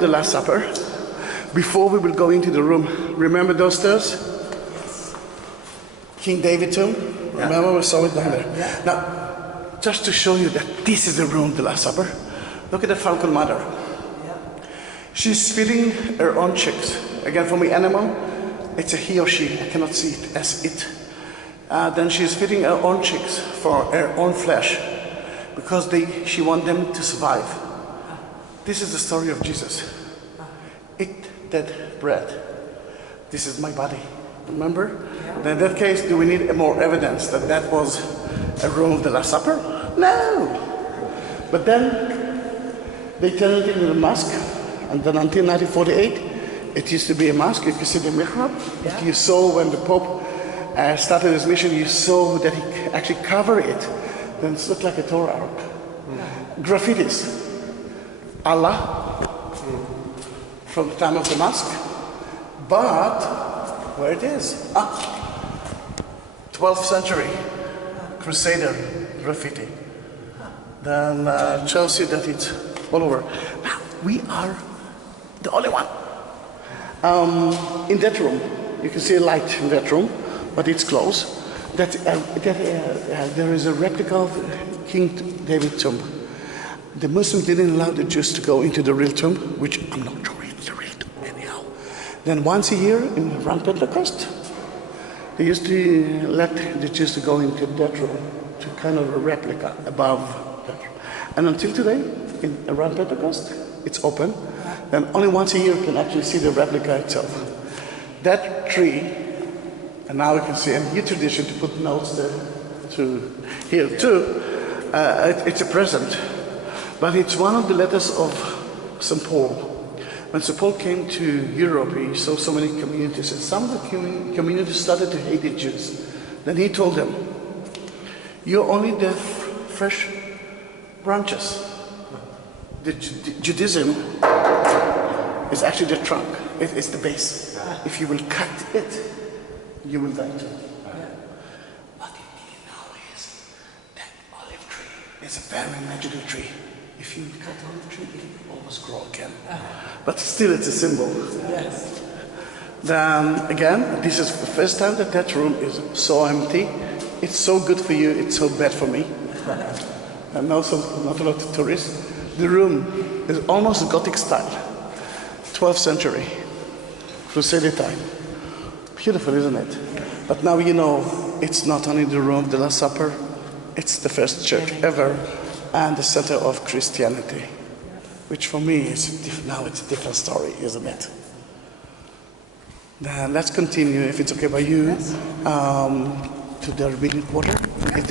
of the Last Supper, before we will go into the room, remember those stairs? Yes. King David tomb? Yeah. Remember we saw it down there? Yeah. Now, just to show you that this is the room, the Last Supper, look at the Falcon Mother. Yeah. She's feeding her own chicks. Again, for me, animal, it's a he or she. I cannot see it as it. Then she's feeding her own chicks for her own flesh, because she wants them to survive. This is the story of Jesus. Eat that bread. This is my body. Remember? Yeah. Then in that case, do we need more evidence that that was a room of the Last Supper? No. But then they turned it into a mosque, and then until 1948, it used to be a mosque. If you see the mihrab, that you saw when the Pope started his mission, you saw that he actually covered it. Then it looked like a Torah ark. Graffitis. Allah from the time of the mosque, but where it is? 12th century Crusader graffiti. Then shows you that it's all over. Now we are the only one. In that room, you can see a light in that room, but it's closed. There is a replica of King David tomb. The Muslims didn't allow the Jews to go into the real tomb, which I'm not sure it's the real tomb anyhow. Then once a year, around Pentecost, they used to let the Jews to go into that room, to kind of a replica above that room. And until today, around Pentecost, it's open. Then only once a year you can actually see the replica itself. That tree, and now you can see a new tradition to put notes there to here too. It's a present. But it's one of the letters of St. Paul. When St. Paul came to Europe, he saw so many communities, and some of the communities started to hate the Jews. Then he told them, you're only the fresh branches. The Judaism is actually the trunk. It is the base. If you will cut it, you will die too. What you need now is that olive tree is a very magical tree. If you cut the olive tree, it will always grow again. But still, it's a symbol. Yes. Then again, this is the first time that that room is so empty. It's so good for you, it's so bad for me. And also not a lot of tourists. The room is almost Gothic style. 12th century, Crusader time. Beautiful, isn't it? But now you know it's not only the room of the Last Supper, it's the first church ever and the center of Christianity, which for me is now it's a different story, isn't it? Then let's continue, if it's okay by you, to the remaining quarter. If